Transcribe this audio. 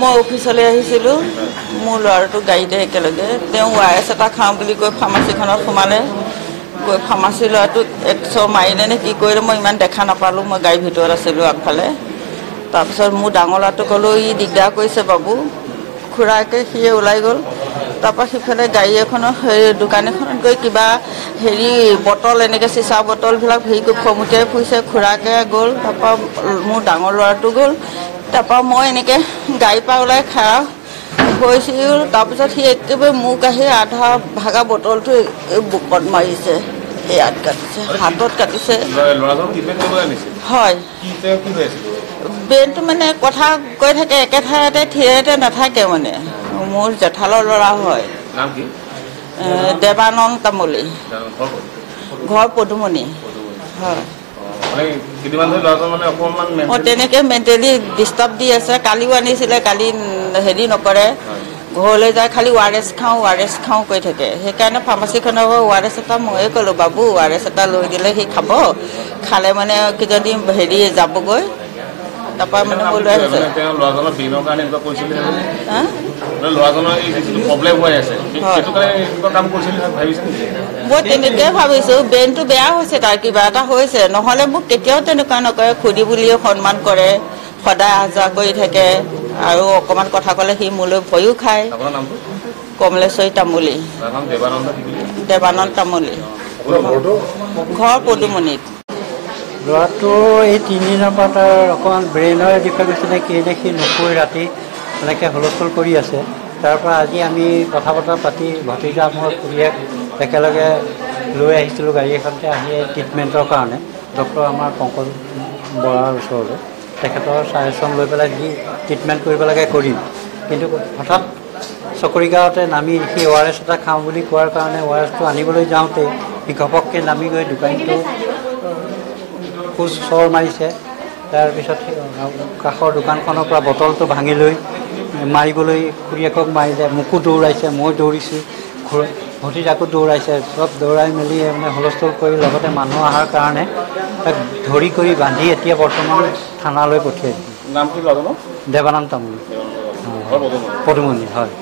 মই অফিচলৈ আহিছিলোঁ মোৰ ল'ৰাটো গাড়ীতে একেলগে তেওঁ ORS এটা খাওঁ বুলি কৈ ফাৰ্মাচীখনত সোমালে গৈ ফাৰ্মাচী ল'ৰাটোক 100 মাৰিলে নে কি কৰিলে মই ইমান দেখা নাপালোঁ মই গাড়ীৰ ভিতৰত আছিলোঁ আগফালে তাৰপিছত মোৰ ডাঙৰ ল'ৰাটো ক'লোঁ ই দিগদাৰ কৰিছে বাবু খুৰাকে সিয়ে ওলাই গ'ল তাৰপৰা সিফালে গাড়ী এখনৰ দোকান এখনত গৈ কিবা বটল এনেকৈ চিচা বটলবিলাক খমুটিয়াই ফুৰিছে খুৰাকে গ'ল তাৰপৰা মোৰ ডাঙৰ ল'ৰাটো গ'ল তাৰপৰা মই এনেকৈ গাড়ীৰ পৰা ওলাই খাৰা হৈছিল তাৰপিছত সি একেবাৰে মোক আহি আধা ভাগা বটলটো বুকত মাৰিছে ইয়াত কাটিছে হাতত কাটিছে হয় ব্ৰেইনটো মানে কথা কৈ থাকে একে ঠাইতে থিৰতে নাথাকে মানে মোৰ জেঠালৰ ল'ৰা হয় দেৱানন্দ তামুলী ঘৰ পদুমণি হয় তেনেকৈ মেণ্টেলি ডিষ্টাৰ্ব দি আছে কালিও আনিছিলে কালি নকৰে ঘৰলৈ যায় খালি ORS খাওঁ কৈ থাকে সেইকাৰণে ফাৰ্মাচীখনৰ পৰা ORS এটা ময়ে ক'লোঁ বাবু ORS এটা লৈ দিলে সি খাব খালে মানে কিজনী যাবগৈ তাৰপৰা মানে মই লৈ আহিছে মই তেনেকৈ ভাবিছোঁ ব্ৰেইনটো বেয়া হৈছে তাৰ কিবা এটা হৈছে নহ'লে মোক কেতিয়াও তেনেকুৱা নকৰে খুৰী বুলিও সন্মান কৰে সদায় আহা কৰি থাকে আৰু অকণমান কথা ক'লে সি মোলৈ ভয়ো খায় কমলেশ্বৰী তামুলী দেৱানন্দ তামুলী ঘৰ পদুমণিত ল'ৰাটো এই 3 দিনৰ পৰা তাৰ অকণমান ব্ৰেইনৰ দিশত গৈছিলে কি নে সি নুশুই ৰাতি এনেকৈ হুলস্থুল কৰি আছে তাৰ পৰা আজি আমি কথা বতৰা পাতি ভতিজা মোৰ খুৰীয়েক একেলগে লৈ আহিছিলোঁ গাড়ী এখনতে আহি ট্ৰিটমেণ্টৰ কাৰণে ডক্টৰ আমাৰ পংকজ বৰাৰ ওচৰলৈ তেখেতৰ ছাজেশ্যন লৈ পেলাই যি ট্ৰিটমেণ্ট কৰিব লাগে কৰিম কিন্তু হঠাৎ চকৰিগাঁৱতে নামি সি ORS এটা খাওঁ বুলি কোৱাৰ কাৰণে ORSটো আনিবলৈ যাওঁতে সি ঘপককৈ নামি গৈ দোকানীটো খোজ চৰ মাৰিছে তাৰপিছত কাষৰ দোকানখনৰ পৰা বটলটো ভাঙি লৈ মাৰিবলৈ খুৰীয়েকক মাৰিলে মোকো দৌৰাইছে মই দৌৰিছোঁ ভতিজাকো দৌৰাইছে চব দৌৰাই মেলি মানে হুলস্থুল কৰি লগতে মানুহ অহাৰ কাৰণে তাক ধৰি কৰি বান্ধি এতিয়া বৰ্তমান থানালৈ পঠিয়াই দিছোঁ দেৱানন্দ তামুলী পদুমণি হয়